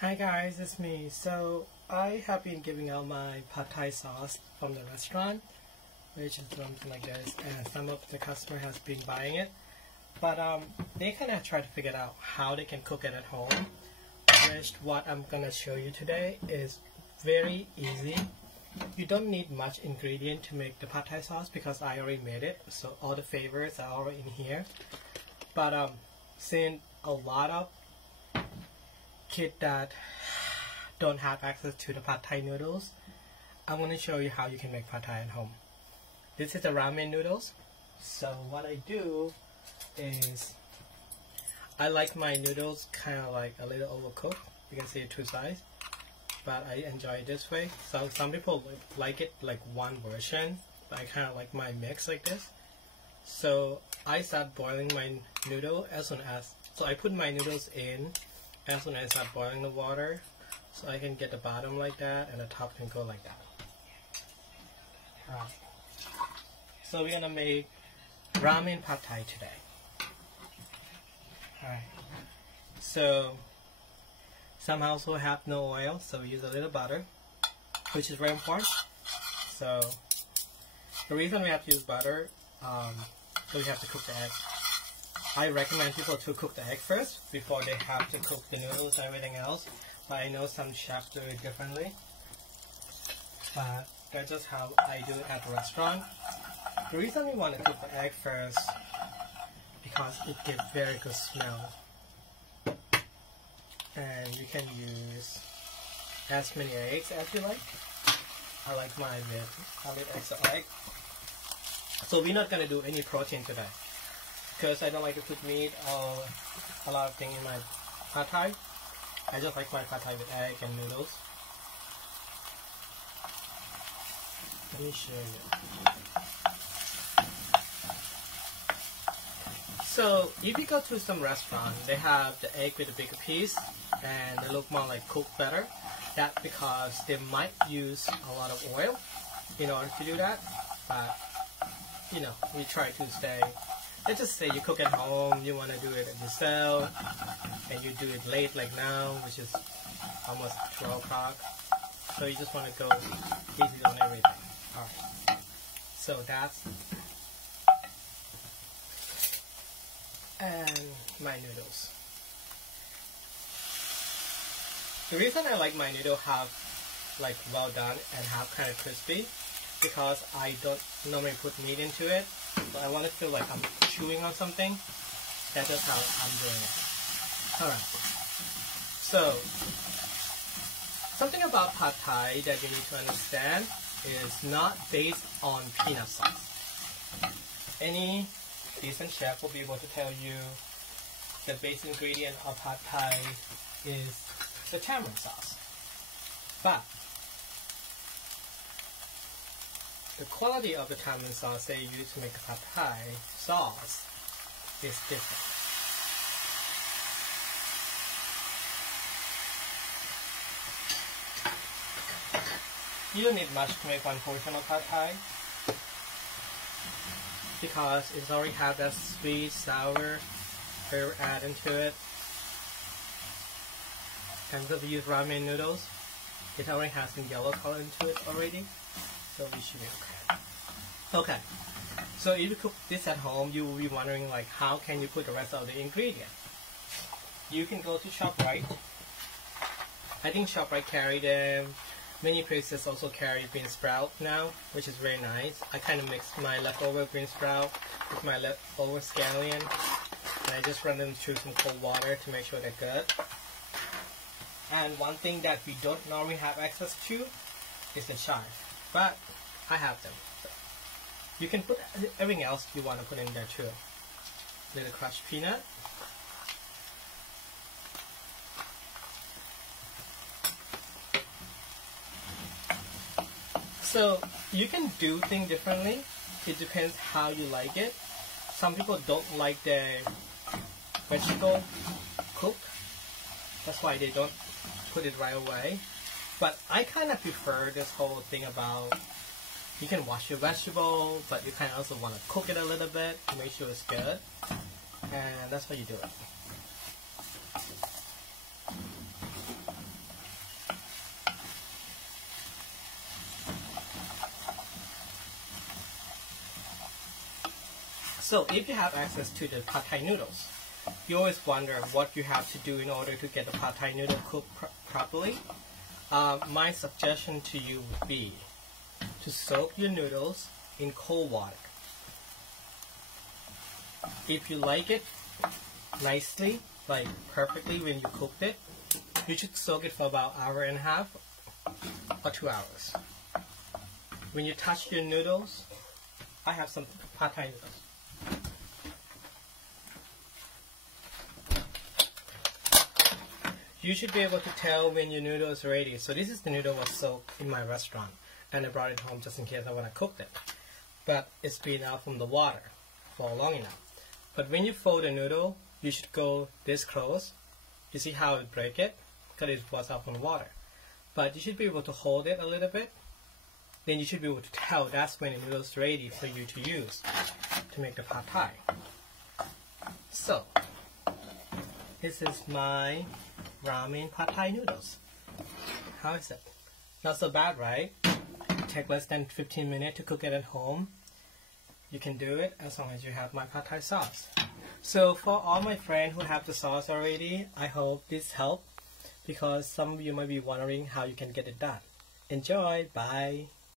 Hi guys, it's me. So I have been giving out my pad thai sauce from the restaurant, which is something like this, and some of the customer has been buying it, but they kind of try to figure out how they can cook it at home. Which what I'm gonna show you today is very easy. You don't need much ingredient to make the pad thai sauce because I already made it, so all the flavors are already in here. But since a lot of kids that don't have access to the pad thai noodles, I'm going to show you how you can make pad thai at home. This is the ramen noodles. So what I do is I like my noodles kind of like a little overcooked. You can see it two sides, but I enjoy it this way. So some people like it like one version, but I kind of like my mix like this. So I start boiling my noodle so I put my noodles in as soon as I start boiling the water, so I can get the bottom like that and the top can go like that. Alright. So we're gonna make ramen pad thai today. Alright. So some households have no oil, so we use a little butter, which is very important. So the reason we have to use butter, so we have to cook the egg. I recommend people to cook the egg first before they have to cook the noodles and everything else. But I know some chefs do it differently. But that's just how I do it at the restaurant. The reason we want to cook the egg first because it gives very good smell. And you can use as many eggs as you like. I like mine with a little extra egg. So we're not gonna do any protein today, because I don't like to put meat or a lot of things in my pad thai. I just like my pad thai with egg and noodles. Let me show you. So if you go to some restaurant, they have the egg with a bigger piece and they look more like cooked better. That's because they might use a lot of oil in order to do that. But you know, we try to stay. Let's just say you cook at home, you want to do it yourself, and you do it late like now, which is almost 12 o'clock. So you just want to go easy on everything. Alright. So that's and my noodles. The reason I like my noodle have like well done and have kind of crispy, because I don't normally put meat into it, but I want to feel like I'm chewing on something. That's just how I'm doing it. Alright. So, something about pad thai that you need to understand is not based on peanut sauce. Any decent chef will be able to tell you the base ingredient of pad thai is the tamarind sauce. But the quality of the tamarind sauce they use to make a pad thai sauce is different. You don't need much to make one portion of pad thai because it already has that sweet, sour flavor add into it. And because we use ramen noodles, it already has some yellow color into it already. So we should be okay. Okay, so if you cook this at home, you will be wondering like how can you put the rest of the ingredients? You can go to ShopRite. I think ShopRite carry them. Many places also carry bean sprout now, which is very nice. I kind of mix my leftover bean sprout with my leftover scallion, and I just run them through some cold water to make sure they're good. And one thing that we don't normally have access to is the chive. But I have them. So you can put everything else you want to put in there too. Little crushed peanut. So you can do things differently. It depends how you like it. Some people don't like their vegetable cooked. That's why they don't put it right away. But I kind of prefer this whole thing about you can wash your vegetable, but you kind of also want to cook it a little bit to make sure it's good. And that's how you do it. So if you have access to the pad thai noodles, you always wonder what you have to do in order to get the pad thai noodle cooked properly. My suggestion to you would be to soak your noodles in cold water. If you like it nicely, like perfectly when you cooked it, you should soak it for about 1.5 hours or 2 hours. When you touch your noodles, I have some pad thai noodles. You should be able to tell when your noodle is ready. So this is the noodle was soaked in my restaurant, and I brought it home just in case I want to cook it. But it's been out from the water for long enough. But when you fold the noodle, you should go this close. You see how it break it? Because it was out from the water. But you should be able to hold it a little bit. Then you should be able to tell that's when the noodle is ready for you to use to make the pad thai. So, this is my ramen pad thai noodles. How is it? Not so bad, right? It takes less than 15 minutes to cook it at home. You can do it as long as you have my pad thai sauce. So for all my friends who have the sauce already, I hope this helped, because some of you might be wondering how you can get it done. Enjoy! Bye!